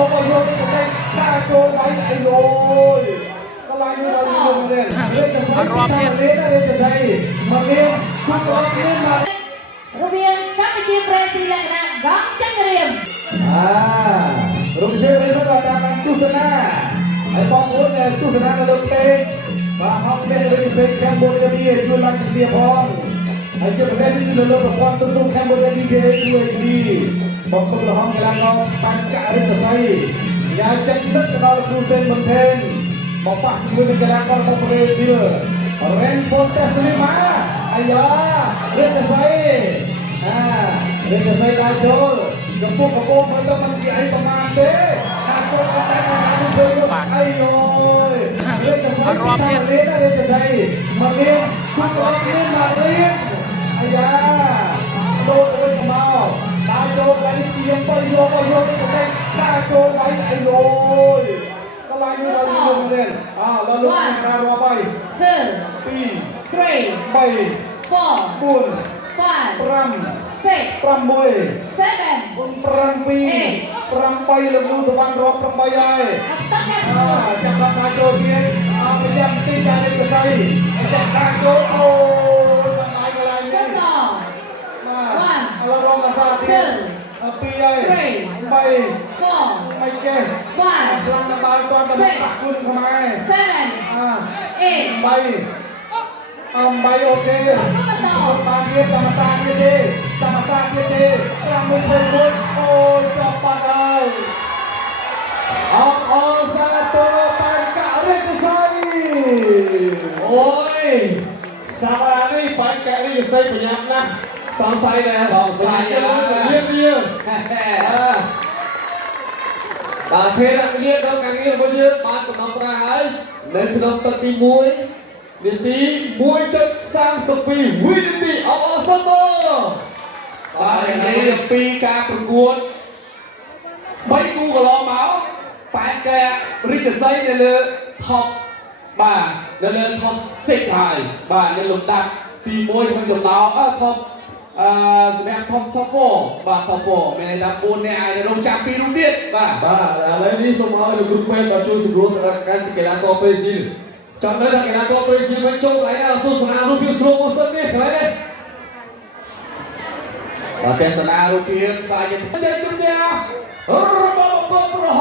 យកទៅថាចូលដៃអីយយកន្លែងនេះដល់យើងមែនទេលេខទៅស្អីលេខទៅស្អីមកនេះគាត់អត់មានមករវាងកម្ពុជាប្រេស៊ីលក្ខណៈកងចង្រៀមរំជើបនេះគាត់តាមបានទស្សនាហើយបងប្អូនទស្សនានៅលើពេកបាទហកមានរឿងពេកកម្ពុជាជួយឡើងជំនាញផងហើយជាប្រទេសនេះនៅលើប្រព័ន្ធទូរទស្សន៍កម្ពុជា DKUHD បងប្អូនរហងកីឡាករបញ្ចរិទ្ធស័យយ៉ាងចិត្តទឹកទៅដល់គ្រូសេនបន្ថែមមកប៉ះជាមួយនឹងកីឡាកររបស់ប្រេស៊ីលរ៉េនហ្វូតេសលីម៉ាអាយ៉ារិទ្ធស័យរិទ្ធស័យដល់ចូលចំពោះកបោមើលទៅមិនជាអីប្រមាណទេការចូលទៅតែការធ្វើយកអីយយរិទ្ធស័យរិទ្ធស័យមកនេះគាត់អត់មានមករៀនអាយ៉ាដូរទៅមកតាចូលដៃជាងបើយកទៅតាចូលដៃអីយយកន្លែងនេះដល់យើងមែនទេដល់លោកកាមេរ៉ារាប់ហើយ 2 3 4 5 6 7 8លំនូសវណ្ណរាប់8ហើយចាំដល់តាចូលទៀតប្រយ័ត្នទីការលេខកសៃចាំតាចូលអូកន្លែងនេះឥឡូវរងកសាទៀត2ហើយ3 4មិនចេះខ្លាំងដល់បាល់ទាន់ដល់បាក់គុណខ្មែរ8អូខេបានទៀតចាំតាទៀតទេចាំមួយធ្វើមួយអូចាប់បាត់ហើយអរសាទរបានការិទ្ធស័យអូយសាបានេះបានការិទ្ធស័យប្រញាប់ណាស់សង្ស័យដែរសង្ស័យយើងដល់ពេលដាក់គ្នាដល់ការងាររបស់យើងបានកំណត់ត្រាហើយនៅក្នុងទឹកទី1នាទី 1.32 វិនាទីអរសុទ្ធបាទនេះពីការប្រកួត3គូកន្លងមកប៉ែនកែរិទ្ធស័យនៅលើ top បាទនៅលើ top 6ហើយបាទនៅលំដាប់ទី1ក្នុងចំណោមtop សម្រាប់ top 4បាទ top 4មានន័យថា4នាក់អាចរងចាំ2រូបទៀតបាទឥឡូវនេះសូមឲ្យលោកគ្រូពេទ្យមកជួយសម្រួលទៅដល់ការកីឡាករប្រេស៊ីលចាំនៅដល់កីឡាករប្រេស៊ីលវិញចូលកន្លែងណាទស្សនារូបភាពស្រូបមកសិននេះកន្លែងនេះបាទទស្សនារូបភាពស្អាតចិត្តជុំទៀតរបស់កូនប្រហ